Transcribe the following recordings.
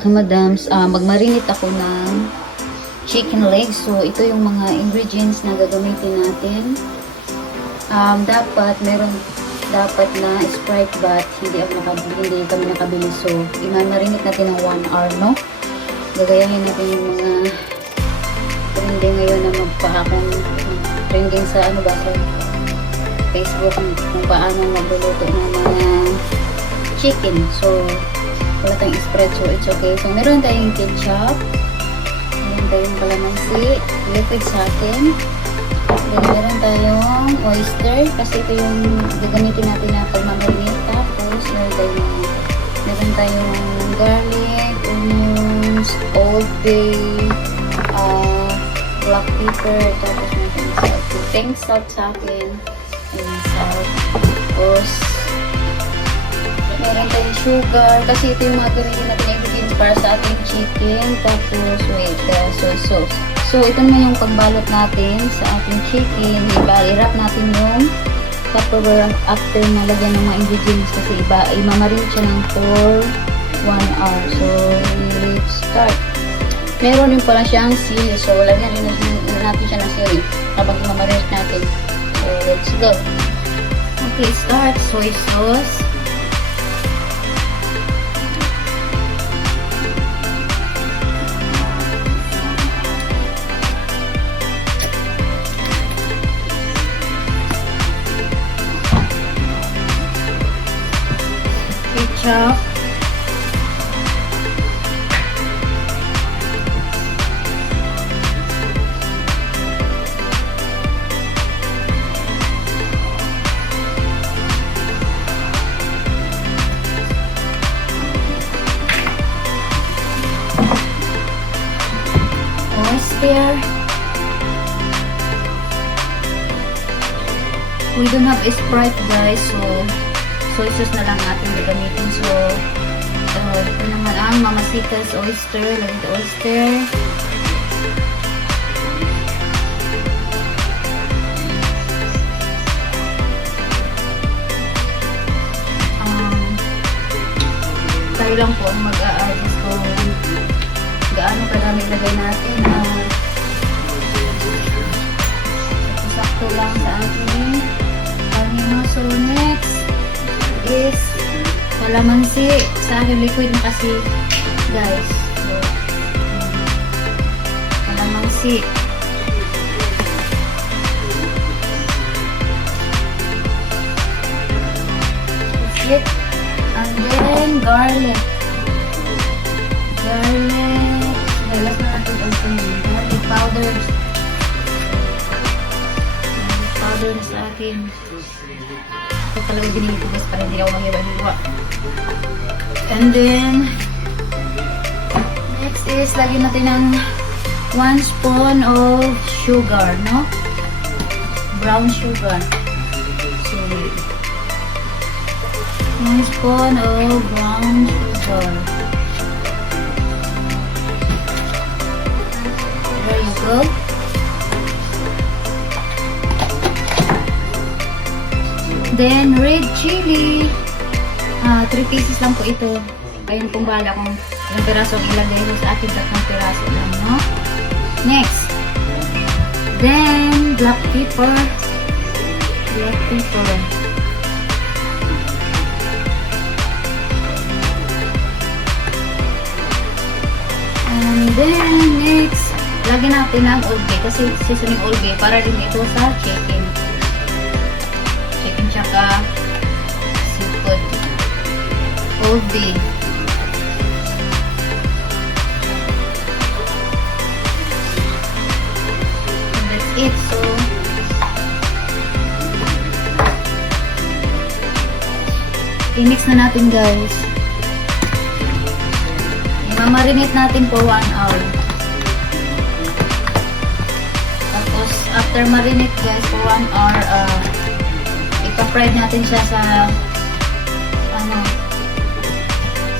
kamadams, magmarinate ako ng chicken legs. So, ito yung mga ingredients na gagamitin natin. Dapat na Sprite but hindi kami nakabili. So, imamarinate natin ng 1 hour, no? Gagayahin natin yung mga trending ngayon na trending sa sa Facebook kung paano magluluto ng mga chicken. So, wala tayong Sprite, so it's okay. So, meron tayong ketchup, meron tayong kalamansi, liquid sa atin. Then, meron tayong oyster, kasi ito yung gagamitin natin na pagmamarinate. Tapos, meron tayong garlic, onions, old bay, black pepper, tapos meron tayong salt. So, thanks salt sa akin. And salt. Tapos, meron tayong sugar, kasi ito yung mga gamitin natin na ingredients para sa ating chicken. Tapos, soy sauce. So, ito naman yung pagbalot natin sa ating chicken. I-wrap natin yung Tupperware after nalagyan ng mga ingredients kasi imamarinate siya ng for 1 hour. So, let's start. Meron din pala siyang sili. So, lagyan din natin siya ng sili kapag imamarinate natin. So, let's go. Okay, start. Soy sauce. Ketchup. Oyster. We don't have a Sprite, guys, so soy sauce na lang natin gagamitin. So, ito naman ang Mamasitas oyster. Lagyan ito oyster. Tayo lang po ang mag-a-adjust kung gaano kadami lagay natin. Sakto lang sa ating panino. So, next is kalamansi. Sa akin liquid na kasi, guys. So, kalamansi. That's it. And then garlic. Nalas na natin ang garlic powder. Powder na sa akin. Ito talaga ginigit ko guys para hindi ako maghiwa-hiwa. And then, next is lagyan natin ng 1 spoon of sugar, no? Brown sugar. So, 1 spoon of brown sugar. There you go. Then, red chili. 3 pieces lang po ito. Ayun pong bahala kung ilang piraso ang ilagay mo sa akin. 3 piraso lang, no? Next. Then, black pepper. And then, next. Lagyan natin ng Old Bay. Kasi seasoning Old Bay para din ito sa chicken. Tsaka seafood. Old Bay. And that's it. So, i-mix na natin, guys. I-marinate natin for 1 hour. Tapos, after marinate, guys, for 1 hour, ipa-fried natin siya sa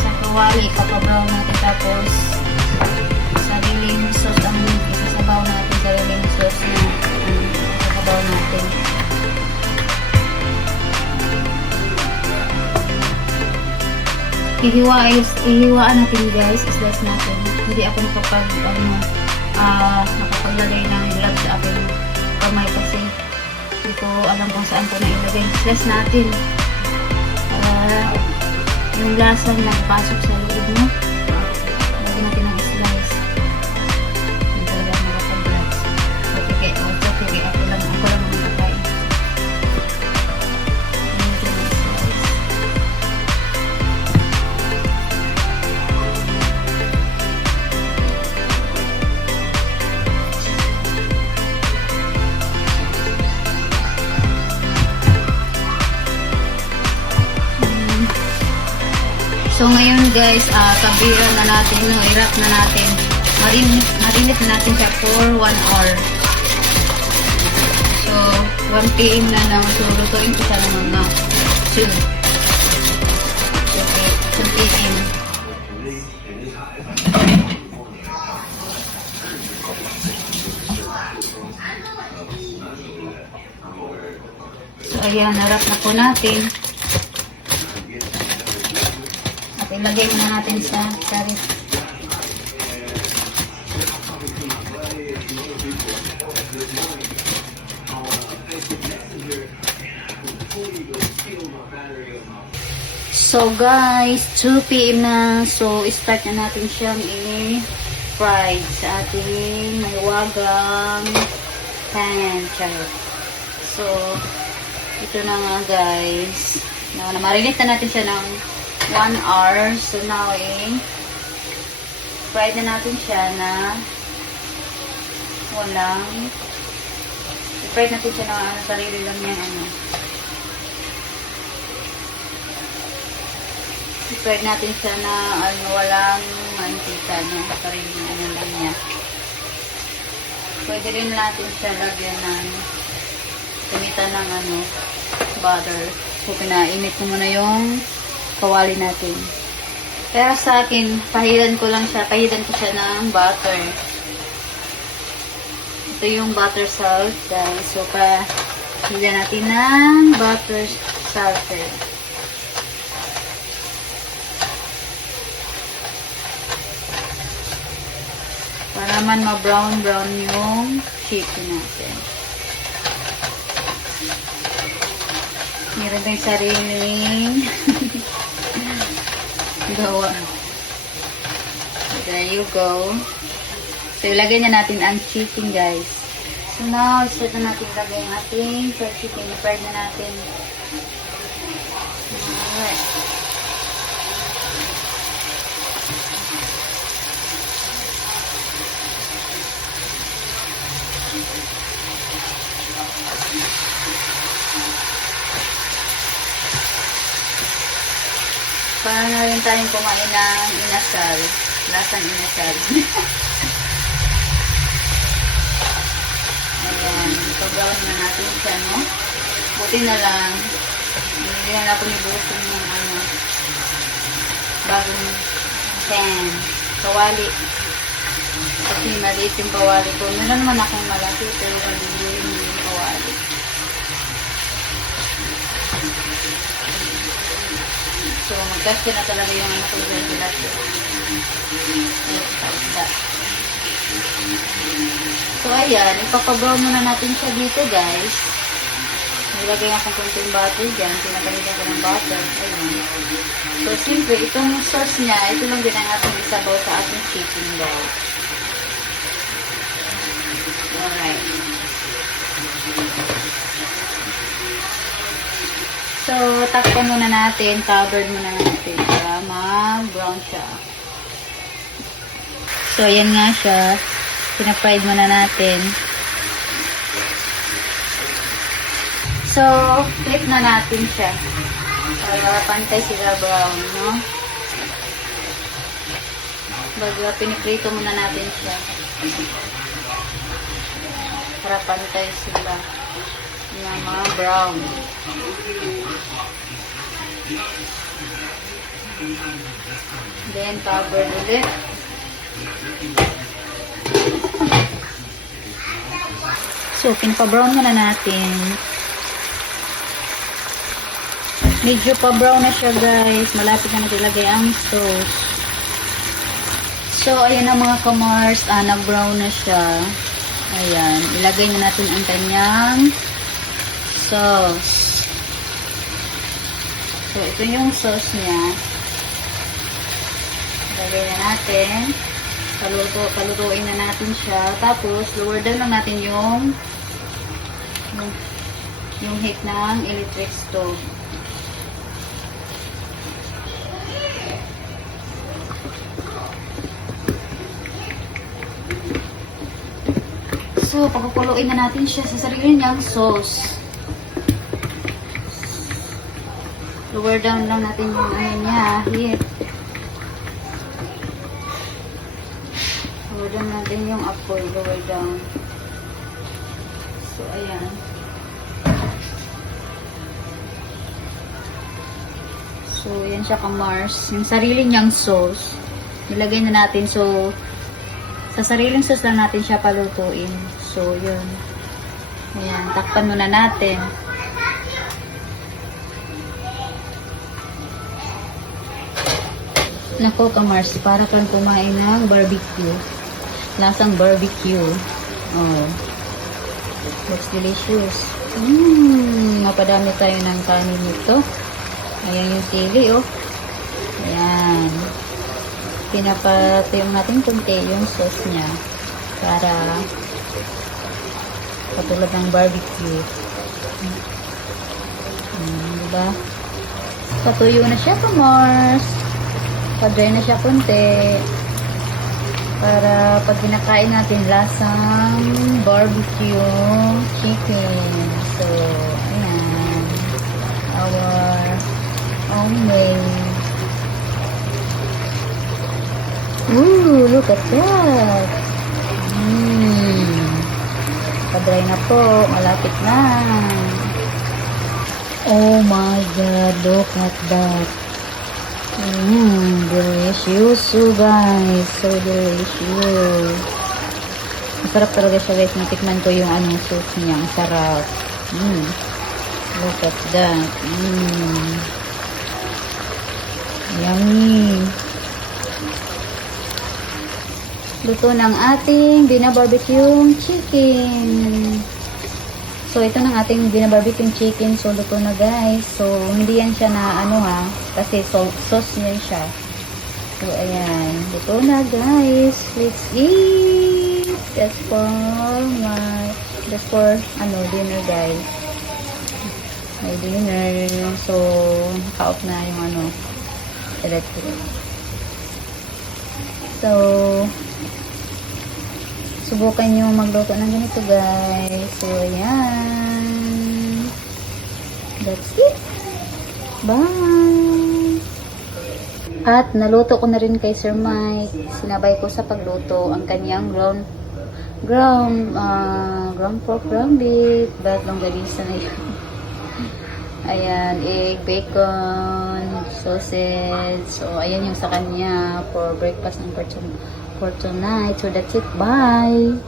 sa kawali. Ipapa-brown natin, tapos sariling sauce ang isasabaw natin, sariling sauce na isasabaw natin. Ihiwaan natin guys, slice natin. Hindi ako nakapaglagay ng gloves sa aking kamay kasi hindi ko alam kung saan ko na ilagay. Slice natin para yung lasa niya pasok sa loob mo. Lagyan natin ng slice. Hindi talaga makapag-gloves. Okay, ako lang makakain. So ngayon guys, kabiran na natin, i-wrap na natin. Marinit na natin siya for 1 hour. So 1 PM na lang. So lutuin ko siya ng mga 2. Okay, 2 PM. So ayan, narap na po natin. Ilagay na natin sa ref. So guys, 2 PM na. So start na natin siyang i-fry sa ating maywagang pan. So ito na nga guys. Marinate na natin siya ng 1 hour. So now fry na natin siya na i-fry natin siya na sarili lang yan i-fry natin siya na walang mantika sarili lang niya. Pwede rin natin siya lagyan ng gamitan ng butter. So pinainit ko muna yung kawali natin. Pero sa akin, pahidan ko siya ng butter. Ito yung butter salt, guys. So, pahidan natin ng butter salted. Para man ma-brown yung chicken natin. Meron tayong sariling gawa. There you go. So, ilagay na natin ang chicken, guys. So, now, start na natin ilagay ang ating chicken. I-fried na natin. Alright. Para na rin tayong kumain ng inasal. Lasang inasal. Ayan. Pag-brown na natin siya, no? Buti na lang. Hindi na ako nibutin ng bagong pan. Kawali. Kasi maliit yung kawali ko. Meron naman akong malaki, pero maliit yung kawali. So, magkasya na talaga yung anak ko dyan sila. So, ayan. Ipapabrown muna natin siya dito, guys. Nilagay akong konting butter dyan. Pinapalitan ko ng butter. Ayan. So, siyempre, itong sauce niya, ito lang din ang ating isabaw sa ating chicken, guys. Alright. So, takpan muna natin, covered muna natin para mag-brown siya. So, ayan nga siya. Pina-fried muna natin. So, flip na natin siya. Para pantay sila brown, no? Baga, piniprito muna natin siya. Para pantay sila. Yung mga brown. Then, cover ulit. So, pinapa-brown muna natin. Medyo pa-brown na siya, guys. Malapit na naglagay ang sauce. So, ayan na mga kamars. Nag-brown na siya. Ayan. Ilagay na natin ang kanyang sauce. So, ito yung sauce niya. Ilagay na natin. Palutuin na natin siya. Tapos, lower down lang natin yung heat ng electric stove. So, pagkukuluin na natin siya sa sarili niyang sauce. Lower down lang natin yung heat. Lower down natin yung apoy. Lower down. So, ayan. So, yan siya kamars. Yung sarili niyang sauce. Nilagay na natin. So, sa sariling sauce lang natin siya palutuin. So, yun. Ayan. Takpan muna natin. Nako kamars, para kang kumain ng barbecue. Lasang barbecue. Oh. Looks delicious. Mapadami tayo ng kanin nito. Ayan yung sili, oh. Ayan. Pinapatuyong natin kunti yung sauce niya. Para katulad ng barbecue. Diba? Patuyo na siya, kamars. Pa-dry na siya kunti. Para pag kinakain natin, lasang barbecue chicken. So, ayan. Our homemade. Ooh, look at that. Pa-dry na po. Malapit na. Oh my God, look at that. Delicious, so guys. So delicious. Masarap talaga siya, guys. Natikman ko yung sauce niya. Ang sarap. Look at that. Yummy. Luto ng ating bina-barbecue chicken. So, ito ng ating bina-barbecue chicken. So, luto na, guys. So, hindi yan siya na kasi sauce niya siya. So, ayan. Luto na, guys. Let's eat. That's for dinner, guys. My dinner. So, naka-off na yung electric. So, subukan nyo magluto ng ganito, guys. So, ayan. That's it. Bye! At naluto ko na rin kay Sir Mike. Sinabay ko sa pagluto ang kanyang ground pork, ground beef, but longganisa na yun. Ayan, egg, bacon, sausage. So, ayan yung sa kanya for breakfast and for tonight. So, that's it. Bye!